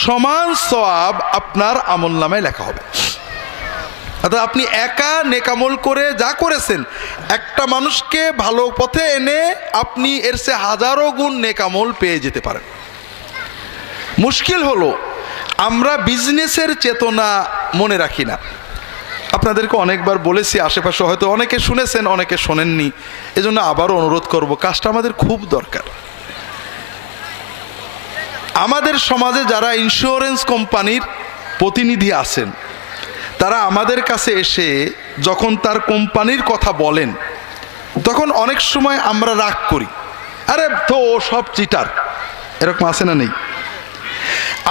সমান সওয়াব আপনার আমলনামায় লেখা হবে। অর্থাৎ আপনি একা নেকামল করে যা করেছেন, একটা মানুষকে ভালো পথে এনে আপনি এর চেয়ে হাজারো গুণ নেকামল পেয়ে যেতে পারেন। মুশকিল হলো আমরা বিজনেসের চেতনা মনে রাখি না। আপনাদেরকে অনেকবার বলেছি, আশেপাশে হয়তো অনেকে শুনেছেন অনেকে শোনেননি, এজন্য আবারও অনুরোধ করব, কাজটা আমাদের খুব দরকার। আমাদের সমাজে যারা ইন্স্যুরেন্স কোম্পানির প্রতিনিধি আছেন, তারা আমাদের কাছে এসে যখন তার কোম্পানির কথা বলেন, তখন অনেক সময় আমরা রাগ করি, আরে তো ও সব চিটার, এরকম আছে না নেই?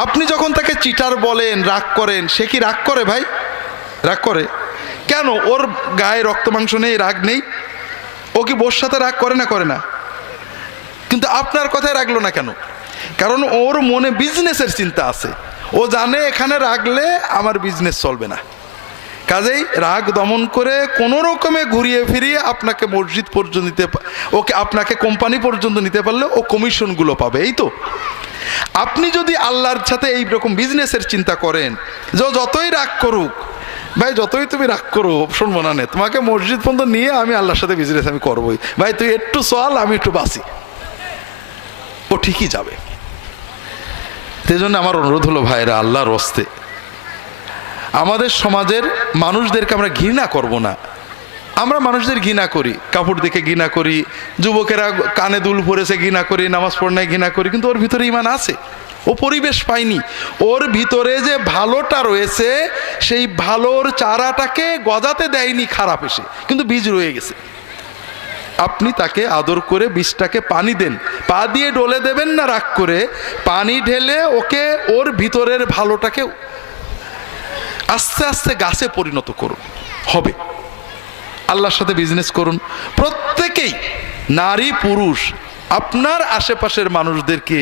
আপনি যখন তাকে চিটার বলেন, রাগ করেন, সে কি রাগ করে ভাই? রাগ করে কেন? ওর গায়ে রক্ত মাংস নেই, রাগ নেই? ও কি বোর সাথে রাগ করে না? করে না। কিন্তু আপনার কথায় রাগলো না কেন? কারণ ওর মনে বিজনেসের চিন্তা আছে। ও জানে এখানে রাগলে আমার বিজনেস চলবে না। কাজেই রাগ দমন করে কোনো রকমে ঘুরিয়ে ফিরিয়ে আপনাকে মসজিদ পর্যন্ত নিতে, ওকে আপনাকে কোম্পানি পর্যন্ত নিতে পারলে ও কমিশনগুলো পাবে। এই তো আপনি যদি আল্লাহর সাথে এই রকম বিজনেসের চিন্তা করেন, যে যতই রাগ করুক, ভাই যতই তুমি রাগ করো শুনবো না, তোমাকে মসজিদ পর্যন্ত নিয়ে আমি আল্লাহর সাথে বিজনেস আমি করবোই, ভাই তুই একটু চল, আমি একটু বাঁচি, ও ঠিকই যাবে। সেই জন্য আমার অনুরোধ হলো, ভাইরা আল্লাহর হস্তে আমাদের সমাজের মানুষদেরকে আমরা ঘৃণা করব না। আমরা মানুষদের ঘৃণা করি, কাপড় দেখে ঘৃণা করি, যুবকেরা কানে দুল পরেছে ঘৃণা করি, নামাজ পড়নায় ঘৃণা করি, কিন্তু ওর ভিতরে ঈমান আছে, ও পরিবেশ পায়নি। ওর ভিতরে যে ভালোটা রয়েছে, সেই ভালোর চারাটাকে গজাতে দেয়নি খারাপ এসে, কিন্তু বীজ রয়ে গেছে। আপনি তাকে আদর করে বীজটাকে পানি দেন, পা দিয়ে ডলে দেবেন না, রাগ করে পানি ঢেলে ওকে ওর ভিতরের ভালোটাকে আস্তে আস্তে গাছে পরিণত করুন, হবে। আল্লাহর সাথে বিজনেস করুন। প্রত্যেকেই, নারী পুরুষ, আপনার আশেপাশের মানুষদেরকে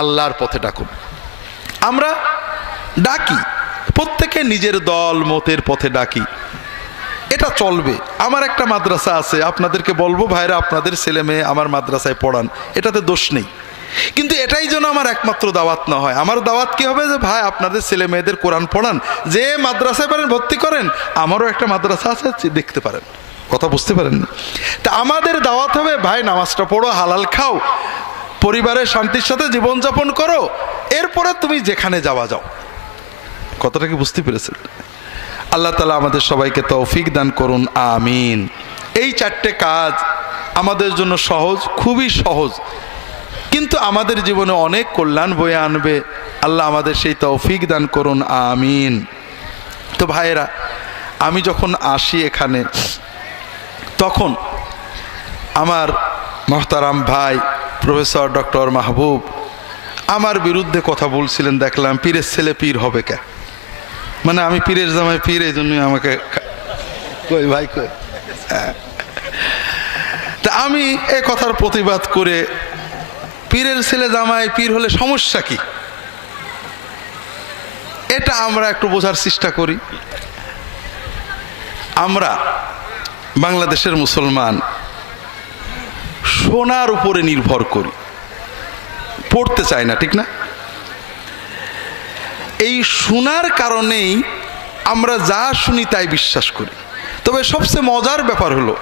আল্লাহর পথে ডাকুন। আমরা ডাকি, প্রত্যেকে নিজের দল মতের পথে ডাকি, এটা চলবে। আমার একটা মাদ্রাসা আছে, আপনাদেরকে বলবো ভাইরা আপনাদের ছেলে মেয়ে আমার মাদ্রাসায় পড়ান, এটাতে দোষ নেই, কিন্তু এটাই যেন আমার একমাত্র দাওয়াত না হয়। আমার দাওয়াত কি হবে? যে ভাই আপনাদের ছেলে মেয়েদের কোরআন পড়ান, যে মাদ্রাসায় পারেন ভর্তি করেন, আমারও একটা মাদ্রাসা আছে, দেখতে পারেন। কথা বুঝতে পারেন? তা আমাদের দাওয়াত হবে, ভাই নামাজটা পড়ো, হালাল খাও, পরিবারের শান্তির সাথে জীবনযাপন করো, এরপরে তুমি যেখানে যাওয়া যাও। কথাটা কি বুঝতে পেরেছেন? আল্লাহ তাআলা আমাদের সবাইকে তৌফিক দান করুন, আমিন। এই চারটে কাজ আমাদের জন্য সহজ, খুবই সহজ, কিন্তু আমাদের জীবনে অনেক কল্যাণ বয়ে আনবে। আল্লাহ আমাদের সেই তৌফিক দান করুন, আমিন। তো ভাইয়েরা, আমি যখন আসি এখানে, তখন আমার মোহতারাম ভাই প্রফেসর ডক্টর মাহবুব আমার বিরুদ্ধে কথা বলছিলেন, দেখলাম পীরের ছেলে পীর হবে কে, মানে আমি পীরের জামাই পীর, এই জন্যই আমাকে কই ভাই কই। তা আমি এ কথার প্রতিবাদ করে, পীরের ছেলে জামাই পীর হলে সমস্যা কি, এটা আমরা একটু বোঝার চেষ্টা করি। আমরা বাংলাদেশের মুসলমান সোনার উপরে নির্ভর করি, পড়তে চাই না, ঠিক না? এই শোনার কারণেই আমরা যা শুনি তাই বিশ্বাস করি। তবে সবচেয়ে মজার ব্যাপার হলো,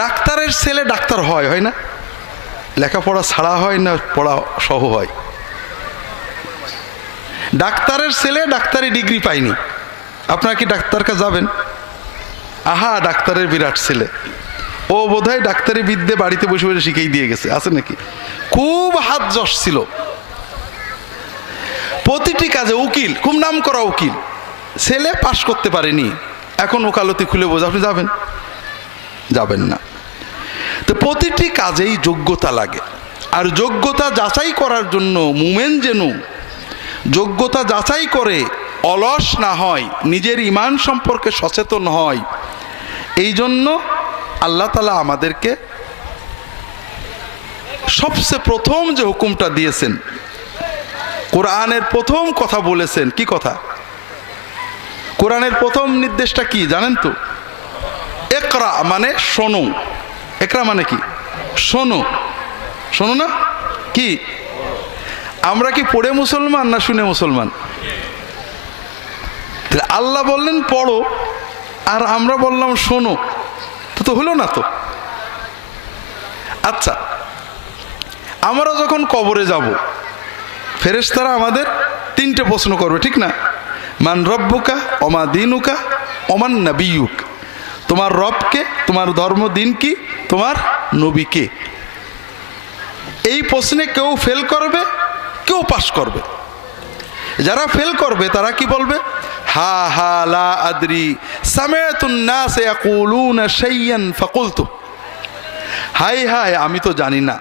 ডাক্তারের ছেলে ডাক্তার হয়, হয় না? লেখাপড়া ছাড়া হয় না পড়া সহ হয়? ডাক্তারের ছেলে ডাক্তারি ডিগ্রি পায়নি, আপনারা কি ডাক্তার কাছে যাবেন? আহা ডাক্তারের বিরাট ছেলে, ও বোধহয় ডাক্তারি বিদ্যে বাড়িতে বসে বসে শিখেই দিয়ে গেছে, আছে নাকি? খুব হাত যশ ছিল, প্রতিটি কাজে উকিল, খুব নাম করা উকিল, ছেলে পাশ করতে পারেনি, এখন ওকালতি খুলে বোঝা, আপনি যাবেন? যাবেন না। তো প্রতিটি কাজেই যোগ্যতা লাগে, আর যোগ্যতা যাচাই করার জন্য মুমেন যেন যোগ্যতা যাচাই করে অলস না হয়, নিজের ঈমান সম্পর্কে সচেতন হয়। এই জন্য আল্লাহ তাআলা আমাদেরকে সবচেয়ে প্রথম যে হুকুমটা দিয়েছেন, কোরআনের প্রথম কথা বলেছেন, কি কথা? কোরআনের প্রথম নির্দেশটা কি জানেন তো? ইকরা মানে শোনো। ইকরা মানে কি? শোনো। শোনো না কি? আমরা কি পড়ে মুসলমান না শুনে মুসলমান? আল্লাহ বললেন পড়ো, আর আমরা বললাম শোনো, তো হলো না তো। আচ্ছা, আমরা যখন কবরে যাব, ফেরেশতারা আমাদের 3টে প্রশ্ন করবে, ঠিক না? মান রব্বুকা, ওমা দিনুকা, ওমান নবিয়ুক। তোমার রবকে, তোমার ধর্ম দিন কি, তোমার নবীকে। এই প্রশ্নে কেউ ফেল করবে, কেউ পাস করবে। যারা ফেল করবে তারা কি বলবে? হা হা লা আদরি সামিআতুন নাস ইয়াকুলুনা শাইয়ান ফাকুলতু। হাই হাই, আমি তো জানি না,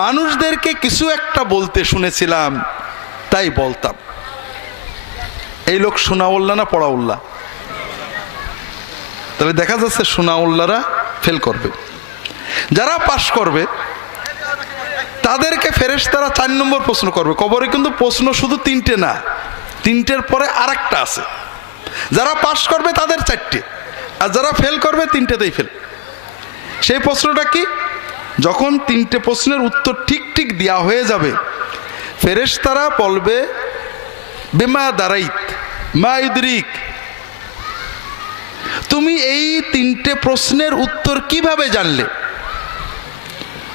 মানুষদেরকে কিছু একটা বলতে শুনেছিলাম, তাই বলতাম। এই লোক শোনাউল্লাহ না পড়াউল্লাহ? তবে দেখা যাচ্ছে শোনাউল্লাহরা ফেল করবে। যারা পাশ করবে তাদেরকে ফেরেশতারা 4 নম্বর প্রশ্ন করবে। কবরে কিন্তু প্রশ্ন শুধু 3টে না, 3টের পরে আরেকটা আছে। যারা পাশ করবে তাদের 4টে, আর যারা ফেল করবে 3টেতেই ফেল। সেই প্রশ্নটা কি? যখন 3টে প্রশ্নের উত্তর ঠিক ঠিক দেওয়া হয়ে যাবে, ফেরেশতারা বলবে বিমা দারাইত মা ইউদরিক, তুমি এই 3টে প্রশ্নের উত্তর কিভাবে জানলে?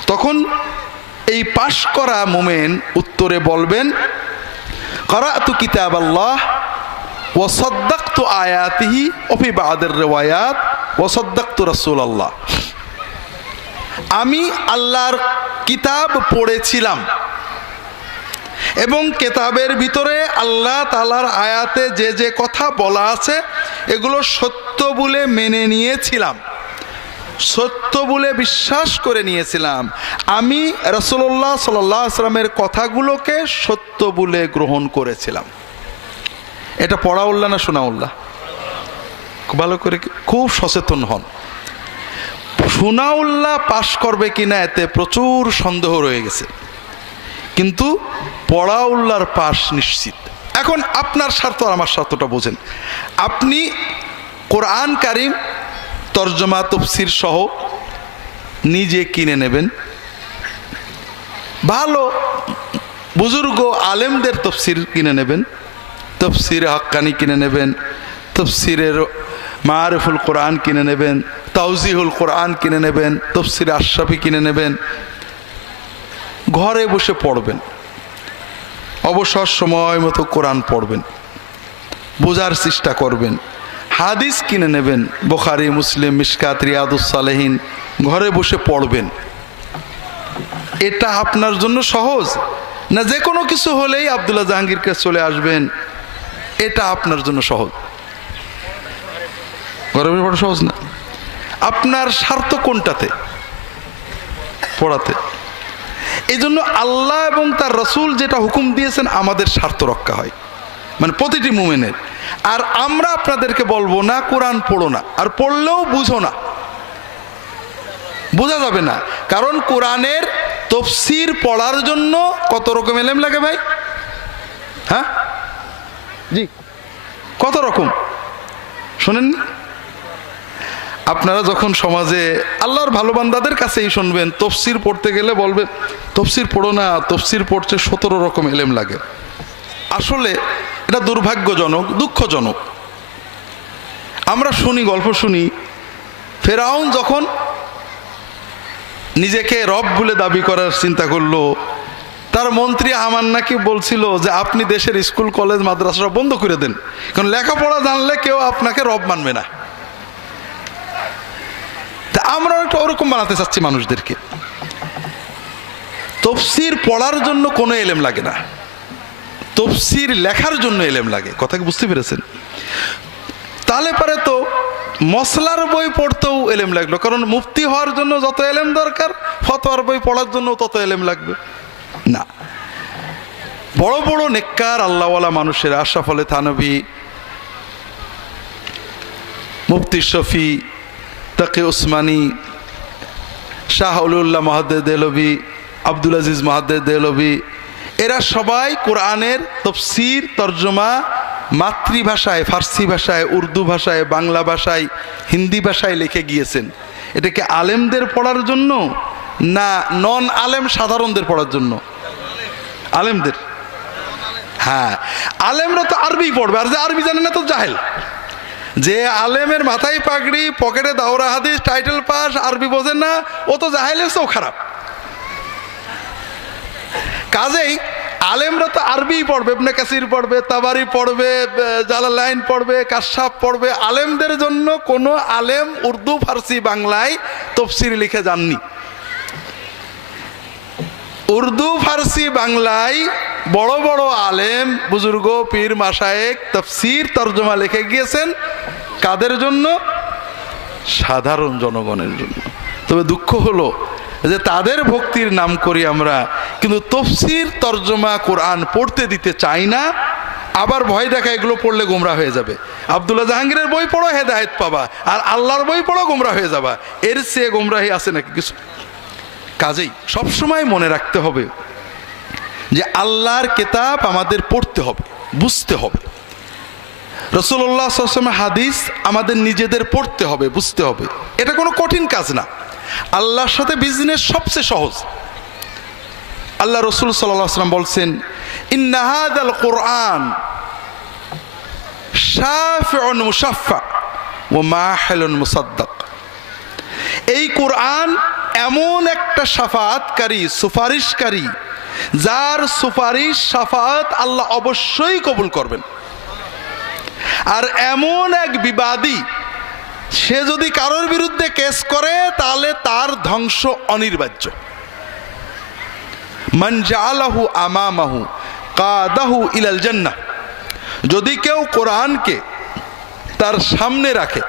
তখন এই পাশ করা মুমিন উত্তরে বলবেন ক্বরাআতু কিতাবাল্লাহ ওয়া সাদ্দাকতু আয়াতিহি ওয়া ফি বা'দির রিওয়ায়াত ওয়া সাদ্দাকতু রাসূলুল্লাহ। আমি আল্লাহর কিতাব পড়েছিলাম এবং কিতাবের ভিতরে আল্লাহ তাআলার আয়াতে যে যে কথা বলা আছে এগুলো সত্য বলে মেনে নিয়েছিলাম, সত্য বলে বিশ্বাস করে নিয়েছিলাম। আমি রাসূলুল্লাহ সাল্লাল্লাহু আলাইহি ওয়াসাল্লামের কথাগুলোকে সত্য বলে গ্রহণ করেছিলাম। এটা পড়াউল্লাহ না শোনাউল্লাহ? ভালো করে খুব সচেতন হন। শোনাউল্লাহ পাশ করবে কিনা এতে প্রচুর সন্দেহ রয়ে গেছে, কিন্তু পড়াউল্লাহর পাশ নিশ্চিত। এখন আপনার স্বার্থ আর আমার স্বার্থটা বোঝেন। আপনি কোরআন কারিম তরজমা তফসির সহ নিজে কিনে নেবেন, ভালো বুজুর্গ আলেমদের তফসির কিনে নেবেন, তফসির হাক্কানি কিনে নেবেন, তফসিরের মারিফুল কোরআন কিনে নেবেন, তাওজিহুল কোরআন কিনে নেবেন, তফসির আশরাফি কিনে নেবেন, ঘরে বসে পড়বেন। অবসর সময় মতো কোরআন পড়বেন, বোঝার চেষ্টা করবেন। হাদিস কিনে নেবেন, বুখারী, মুসলিম, মিশকাত, রিয়াদুস সালেহিন, ঘরে বসে পড়বেন। এটা আপনার জন্য সহজ না? যে কোনো কিছু হলেই আব্দুল্লাহ জাহাঙ্গীর কাছে চলে আসবেন, এটা আপনার জন্য সহজ? ঘরে বসে পড়া সহজ না। আপনার স্বার্থ কোনটাতে? পড়াতে। এই জন্য আল্লাহ এবং তার রাসূল যেটা হুকুম দিয়েছেন আমাদের স্বার্থ রক্ষা হয়, মানে প্রতিটি মুমিনের। আর আমরা আপনাদেরকে বলবো না কোরআন পড়ো না, আর পড়লেও বুঝো না, বোঝা যাবে না। কারণ কোরআনের তাফসীর পড়ার জন্য কত রকম ইলম লাগে ভাই? হ্যাঁ জি, কত রকম শোনেন। আপনারা যখন সমাজে আল্লাহর ভালো বান্দাদের কাছেই শুনবেন তাফসীর পড়তে গেলে বলবে তাফসীর পড়ো না, তাফসীর পড়তে 17 রকম ইলম লাগে। আসলে এটা দুর্ভাগ্যজনক, দুঃখজনক। আমরা শুনি, গল্প শুনি, ফেরাউন যখন নিজেকে রব বলে দাবি করার চিন্তা করলো, তার মন্ত্রী হামান নাকি বলছিল যে আপনি দেশের স্কুল কলেজ মাদ্রাসা বন্ধ করে দেন, কারণ লেখাপড়া জানলে কেউ আপনাকে রব মানবে না। তা আমরা একটা ওরকম বানাতে চাচ্ছি মানুষদেরকে। তাফসীর পড়ার জন্য কোনো ইলম লাগে না, তাফসীর লেখার জন্য ইলম লাগে। কথা কি বুঝতে পেরেছেন? তাহলে পরে তো মসলার বই পড়তেও ইলম লাগলো, কারণ মুফতি হওয়ার জন্য যত ইলম দরকার ফতোয়ার বই পড়ার জন্য তত ইলম লাগবে না। বড় বড় নেককার আল্লাহওয়ালা মানুষের, আশরাফ আলী থানভী, মুফতি শফি, তাকি উসমানী, শাহ উলিউল্লাহ মুহাদ্দিস দেহলভী, আব্দুল আজিজ মুহাদ্দিস দেহলভী, এরা সবাই কোরআনের তাফসীর তরজমা মাতৃভাষায়, ফার্সি ভাষায়, উর্দু ভাষায়, বাংলা ভাষায়, হিন্দি ভাষায় লিখে গিয়েছেন। এটাকে আলেমদের পড়ার জন্য না নন আলেম সাধারণদের পড়ার জন্য? আলেমদের। হ্যাঁ, আলেমরা তো আরবি পড়বে, আর যে আরবি জানে না তো জাহেল। যে আলেমের মাথায় পাগড়ি, পকেটে দাওরা হাদিস, টাইটেল পাস, আরবি বোঝেন না, ও তো জাহেলের চেয়েও খারাপ। কাজেই আলেমরা তো আরবি পড়বে, ইবনে কাসির পড়বে, তাবারি পড়বে, জালালাইন পড়বে, কাশাফ পড়বে। আলেমদের জন্য কোনো আলেম উর্দু, ফার্সি, বাংলায় তফসির লিখে যাননি। উর্দু, ফার্সি, বাংলায় বড় বড় আলেম, বুজুর্গ, পীর, মাশায়েখ তফসির তরজমা লিখে গিয়েছেন। কাদের জন্য? সাধারণ জনগণের জন্য। তবে দুঃখ হলো যে তাদের ভক্তির নাম করি আমরা, কিন্তু তফসির তরজমা কোরআন পড়তে দিতে চাই না। আবার ভয় দেখা এগুলো পড়লে গোমরা হয়ে যাবে। আব্দুল্লাহ জাহাঙ্গীরের বই পড়ো, হেদায়েত পাবা, আর আল্লাহর বই পড়ো, গোমরা হয়ে যাবা। এর চেয়ে গোমরাহি আছে নাকি কিছু? কাজেই সবসময় মনে রাখতে হবে যে আল্লাহর কিতাব আমাদের পড়তে হবে, বুঝতে হবে। রাসূলুল্লাহ সাল্লাল্লাহু আলাইহি ওয়াসাল্লামের হাদিস আমাদের নিজেদের পড়তে হবে, বুঝতে হবে। এটা কোনো কঠিন কাজ না। আল্লাহর সাথে বিজনেস সবচেয়ে সহজ। আল্লাহ রাসূল সাল্লাল্লাহু আলাইহি ওয়াসাল্লাম বলছেন, ইন্না হাযাল কুরআন শাফিউন মুশাফফা ওয়া মাহিলুন মুসাদ্দাক। এই কোরআন এমন একটা শাফাআতকারী, সুপারিশকারী, যার সুপারিশ, শাফাআত আল্লাহ অবশ্যই কবুল করবেন। আর এমন এক বিবাদী, সে যদি কারোর বিরুদ্ধে কেস করে তাহলে তার ধ্বংস অনিবার্য। মান জাআলাহু আমামাহু কাদাহু ইলাল জান্নাহ। যদি কেউ কোরআনকে তার সামনে রাখে,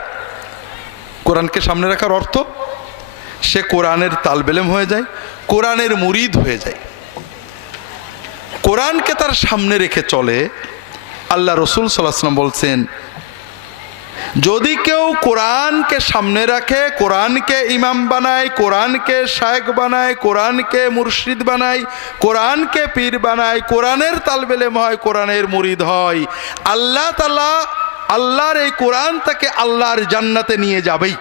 কোরআনকে সামনে রাখার অর্থ সে কোরআনের তালবেলেম হয়ে যায়, কোরআনের মুরিদ হয়ে যায়। কোরআনকে তার সামনে রেখে চলে। আল্লাহ রাসূল সাল্লাল্লাহু আলাইহি ওয়াসাল্লাম বলছেন, যদি কেউ কোরআনকে সামনে রাখে, কোরআনকে ইমাম বানায়, কোরআনকে শায়েখ বানায়, কোরআনকে মুর্শিদ বানায়, কোরআনকে পীর বানায়, কোরআনের তালবেলেম হয়, কোরআনের মুরিদ হয়, আল্লাহ তাআলা আল্লাহর এই কোরআন তাকে আল্লাহর জান্নাতে নিয়ে যাবেই।